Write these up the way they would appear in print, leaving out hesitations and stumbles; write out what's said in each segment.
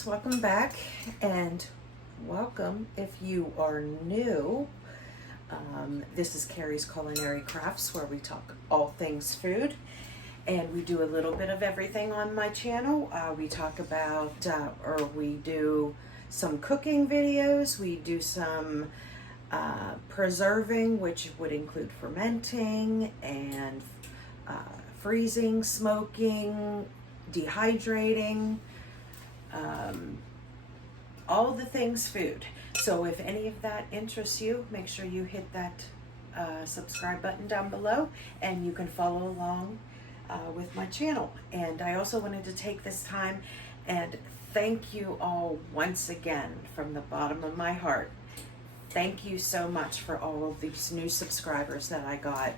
friends, welcome back, and welcome if you are new. This is Carrie's Culinary Crafts, where we talk all things food, and we do a little bit of everything on my channel. We talk about, or we do some cooking videos, we do some preserving, which would include fermenting and freezing, smoking, dehydrating, all the things food. So if any of that interests you, make sure you hit that subscribe button down below, and you can follow along with my channel. And I also wanted to take this time and thank you all once again from the bottom of my heart. Thank you so much for all of these new subscribers that I got.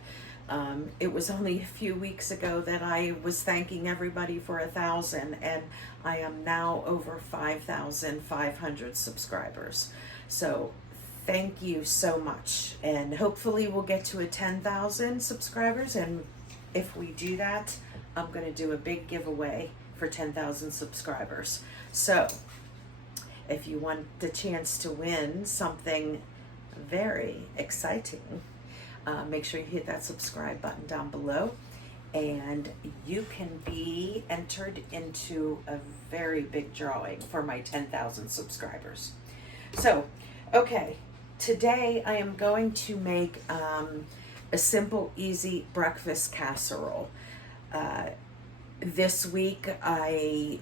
It was only a few weeks ago that I was thanking everybody for 1,000, and I am now over 5,500 subscribers. So thank you so much, and hopefully we'll get to a 10,000 subscribers, and if we do that, I'm going to do a big giveaway for 10,000 subscribers. So if you want the chance to win something very exciting, make sure you hit that subscribe button down below, and you can be entered into a very big drawing for my 10,000 subscribers. So, okay, today I am going to make a simple, easy breakfast casserole. This week I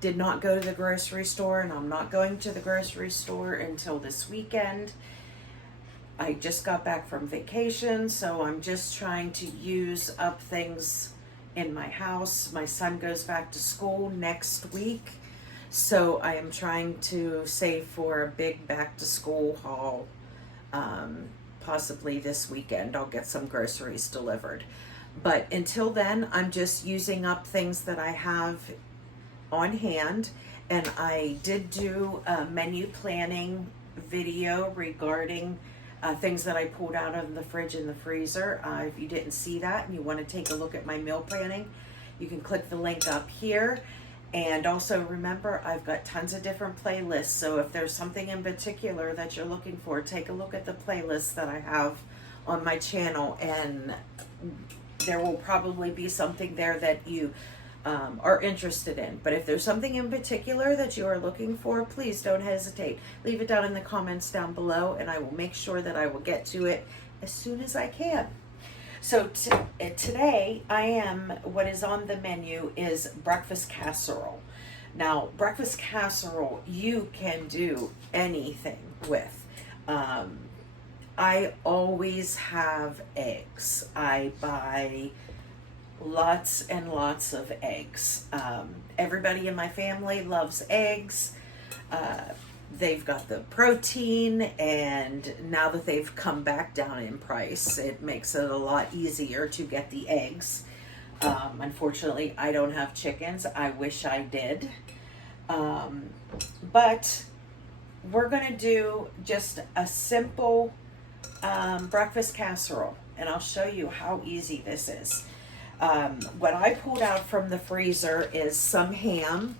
did not go to the grocery store, and I'm not going to the grocery store until this weekend. I just got back from vacation, so I'm just trying to use up things in my house. My son goes back to school next week, so I am trying to save for a big back to school haul. Possibly this weekend I'll get some groceries delivered. But until then, I'm just using up things that I have on hand, and I did do a menu planning video regarding things that I pulled out of the fridge and the freezer. If you didn't see that and you want to take a look at my meal planning, you can click the link up here. And also remember, I've got tons of different playlists, so if there's something in particular that you're looking for, take a look at the playlists that I have on my channel, and there will probably be something there that you are interested in. But if there's something in particular that you are looking for, please don't hesitate. Leave it down in the comments down below, and I will make sure that I will get to it as soon as I can. So today what is on the menu is breakfast casserole. Now, breakfast casserole you can do anything with. I always have eggs. I buy lots and lots of eggs. Everybody in my family loves eggs. They've got the protein, and now that they've come back down in price, it makes it a lot easier to get the eggs. Unfortunately, I don't have chickens. I wish I did. But we're going to do just a simple breakfast casserole, and I'll show you how easy this is. What I pulled out from the freezer is some ham.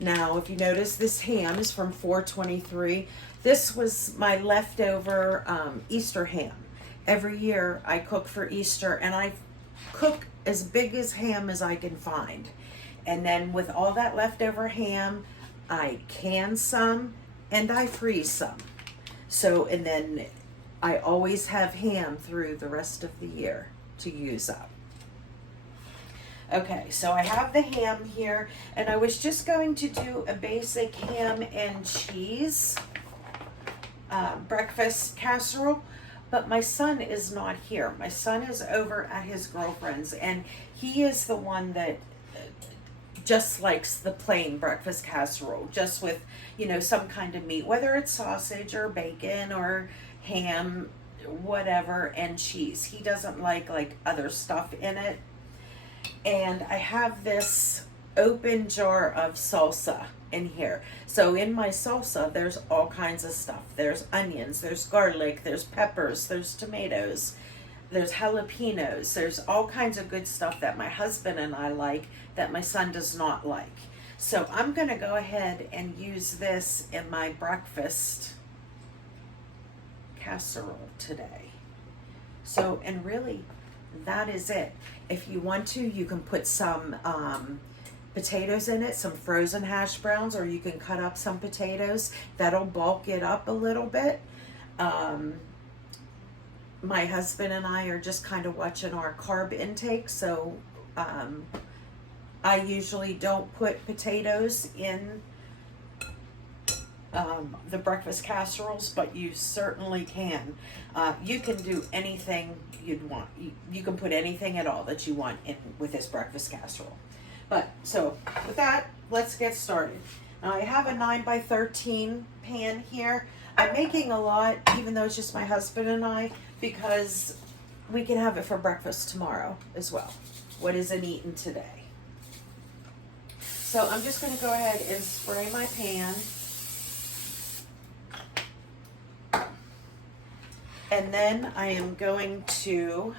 Now, if you notice, this ham is from 4/23. This was my leftover Easter ham. Every year I cook for Easter, and I cook as big as ham as I can find. And then with all that leftover ham, I can some and I freeze some. So, and then I always have ham through the rest of the year to use up. Okay, so I have the ham here, and I was just going to do a basic ham and cheese breakfast casserole, but my son is not here. My son is over at his girlfriend's, and he is the one that just likes the plain breakfast casserole, just with, some kind of meat, whether it's sausage or bacon or ham, whatever, and cheese. He doesn't like other stuff in it. And I have this open jar of salsa in here. So in my salsa, there's all kinds of stuff. There's onions, there's garlic, there's peppers, there's tomatoes, there's jalapenos, there's all kinds of good stuff that my husband and I like that my son does not like. So I'm going to go ahead and use this in my breakfast casserole today. So, and really, that is it. If you want to, you can put some potatoes in it, some frozen hash browns, or you can cut up some potatoes. That'll bulk it up a little bit. My husband and I are just kind of watching our carb intake, so I usually don't put potatoes in the breakfast casseroles, but you certainly can. You can do anything you'd want. You can put anything at all that you want in with this breakfast casserole. But so with that, let's get started. Now I have a 9x13 pan here. I'm making a lot, even though it's just my husband and I, because we can have it for breakfast tomorrow as well. What isn't eaten today? So I'm just going to go ahead and spray my pan. And then I am going to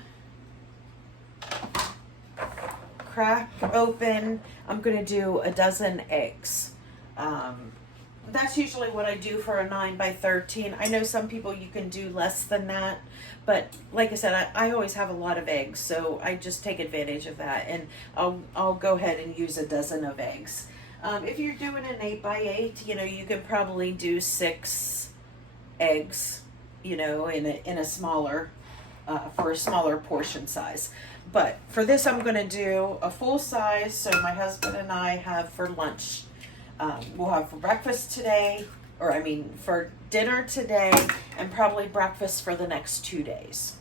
crack open, I'm going to do a dozen eggs. That's usually what I do for a 9x13. I know some people you can do less than that, but like I said, I always have a lot of eggs, so I just take advantage of that, and I'll go ahead and use a dozen of eggs. If you're doing an 8x8, you know, you could probably do 6 eggs, you know, in a smaller, for a smaller portion size. But for this, I'm going to do a full size, so my husband and I have for lunch. We'll have for breakfast today, or I mean for dinner today, and probably breakfast for the next 2 days.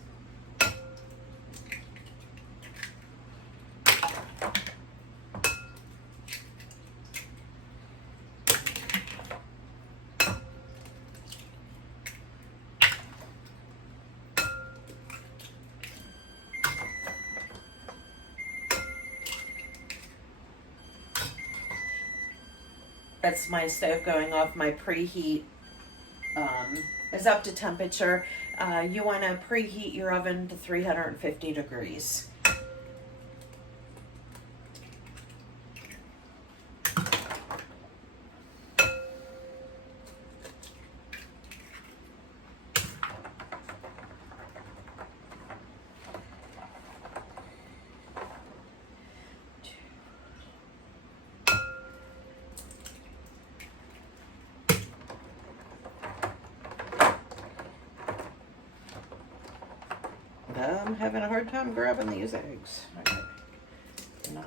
That's my stove going off. My preheat is up to temperature. You want to preheat your oven to 350 degrees. I'm having a hard time grabbing these eggs. Okay. 9,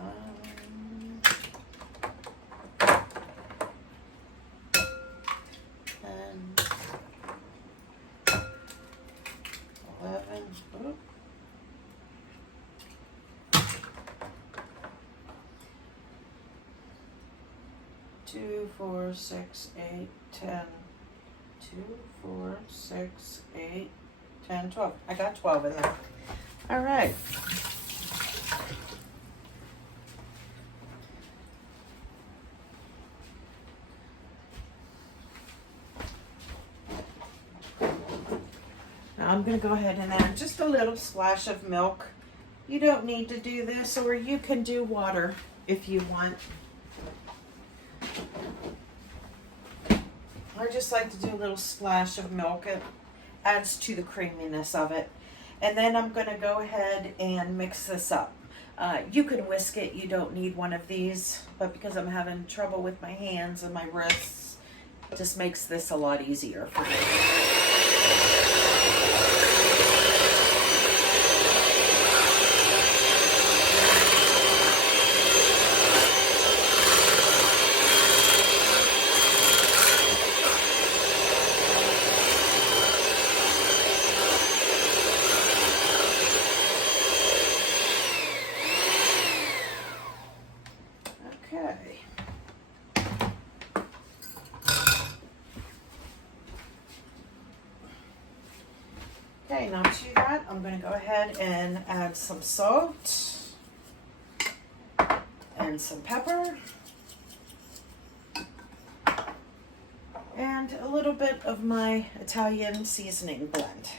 10, 11, oh. 2, 4, 6, 8, 10. 2, 4, 6, 8, 10, 12. I got 12 in there. All right. Now I'm going to go ahead and add just a little splash of milk. You don't need to do this, or you can do water if you want. I just like to do a little splash of milk. It adds to the creaminess of it. And then I'm going to go ahead and mix this up. You can whisk it. You don't need one of these. But because I'm having trouble with my hands and my wrists, it just makes this a lot easier for me. Okay, now to that, I'm going to go ahead and add some salt and some pepper and a little bit of my Italian seasoning blend.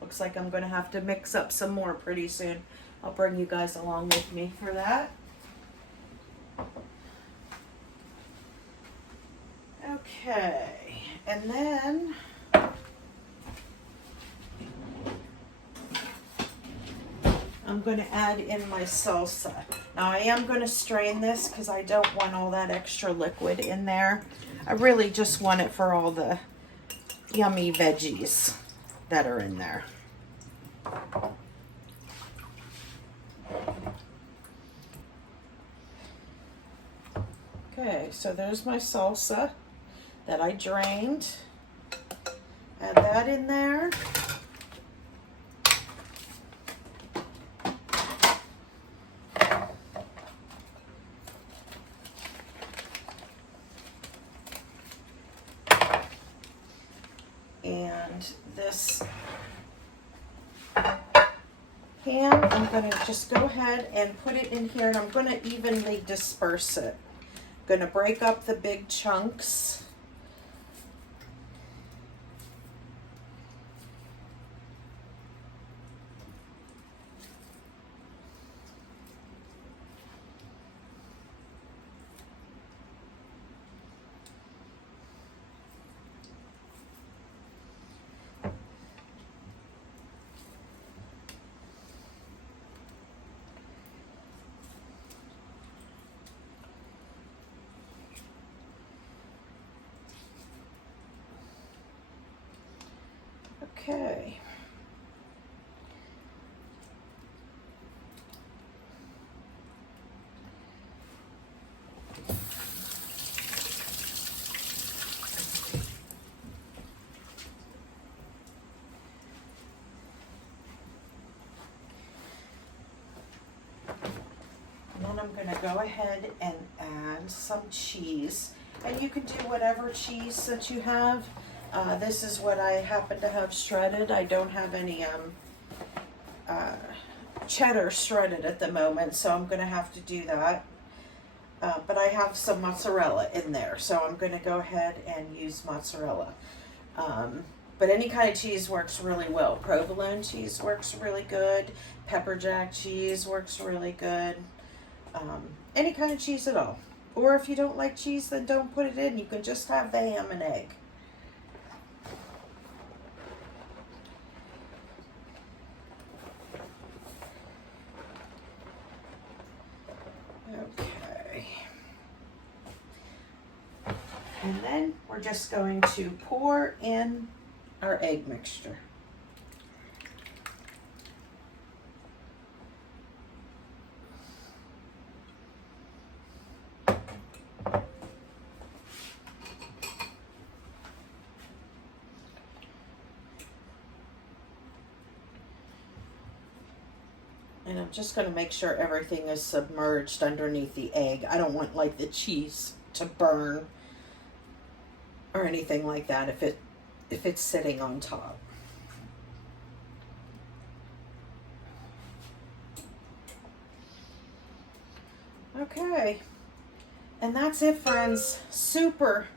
Looks like I'm going to have to mix up some more pretty soon. I'll bring you guys along with me for that. Okay, and then I'm going to add in my salsa. Now I am going to strain this because I don't want all that extra liquid in there. I really just want it for all the yummy veggies that are in there. Okay, so there's my salsa that I drained. Add that in there. And this ham, I'm going to just go ahead and put it in here, and I'm going to evenly disperse it. I'm going to break up the big chunks. Okay. And then I'm going to go ahead and add some cheese. And you can do whatever cheese that you have. This is what I happen to have shredded. I don't have any cheddar shredded at the moment, so I'm going to have to do that. But I have some mozzarella in there, so I'm going to go ahead and use mozzarella. But any kind of cheese works really well. Provolone cheese works really good. Pepper jack cheese works really good. Any kind of cheese at all. Or if you don't like cheese, then don't put it in. You can just have the ham and egg. Okay. And then we're just going to pour in our egg mixture. And I'm just going to make sure everything is submerged underneath the egg. I don't want like the cheese to burn or anything like that if it's sitting on top. Okay. And that's it, friends. Super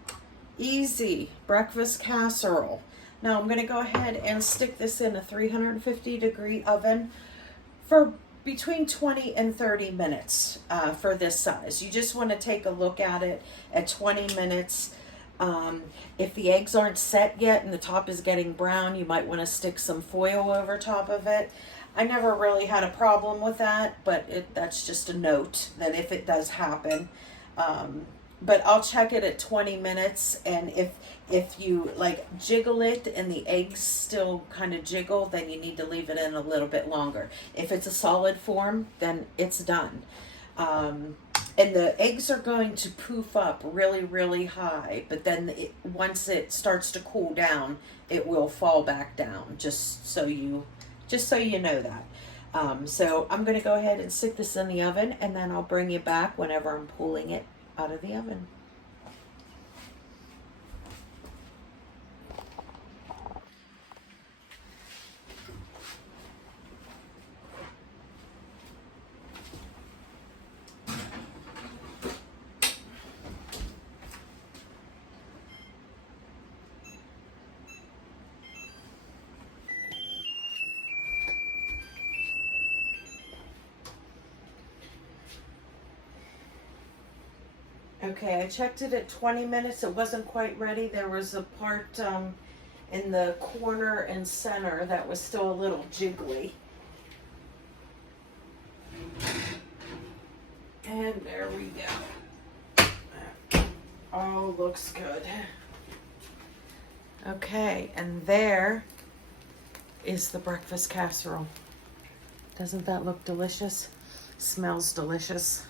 easy breakfast casserole. Now I'm going to go ahead and stick this in a 350-degree oven for between 20 and 30 minutes for this size. You just want to take a look at it at 20 minutes. If the eggs aren't set yet and the top is getting brown, you might want to stick some foil over top of it. I never really had a problem with that, but that's just a note that if it does happen. But I'll check it at 20 minutes, and if you like jiggle it and the eggs still kind of jiggle, then you need to leave it in a little bit longer. If it's a solid form, then it's done. And the eggs are going to poof up really, really high, but then once it starts to cool down, it will fall back down, just so you know that. So I'm going to go ahead and stick this in the oven, and then I'll bring you back whenever I'm pulling it out of the oven. Okay, I checked it at 20 minutes. It wasn't quite ready. There was a part in the corner and center that was still a little jiggly. And there we go. Oh, looks good. Okay, and there is the breakfast casserole. Doesn't that look delicious? Smells delicious.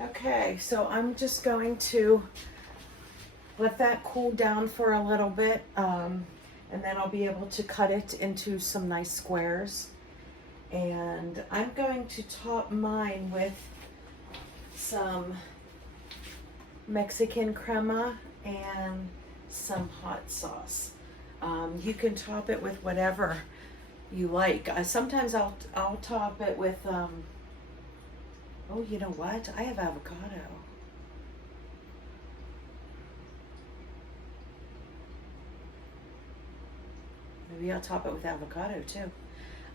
Okay, so I'm just going to let that cool down for a little bit, and then I'll be able to cut it into some nice squares. And I'm going to top mine with some Mexican crema and some hot sauce. You can top it with whatever you like. Sometimes I'll top it with oh, you know what? I have avocado. Maybe I'll top it with avocado too.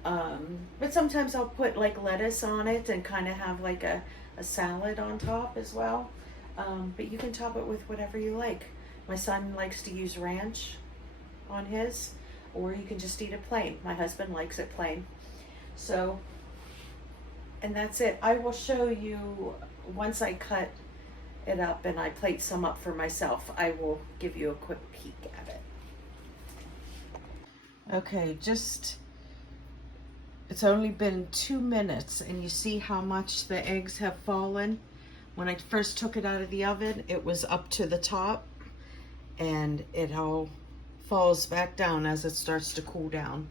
But sometimes I'll put like lettuce on it and kind of have like a salad on top as well. But you can top it with whatever you like. My son likes to use ranch on his, or you can just eat it plain. My husband likes it plain. So, and that's it. I will show you once I cut it up and I plate some up for myself. I will give you a quick peek at it. Okay, it's only been 2 minutes and you see how much the eggs have fallen. When I first took it out of the oven, it was up to the top and it all falls back down as it starts to cool down.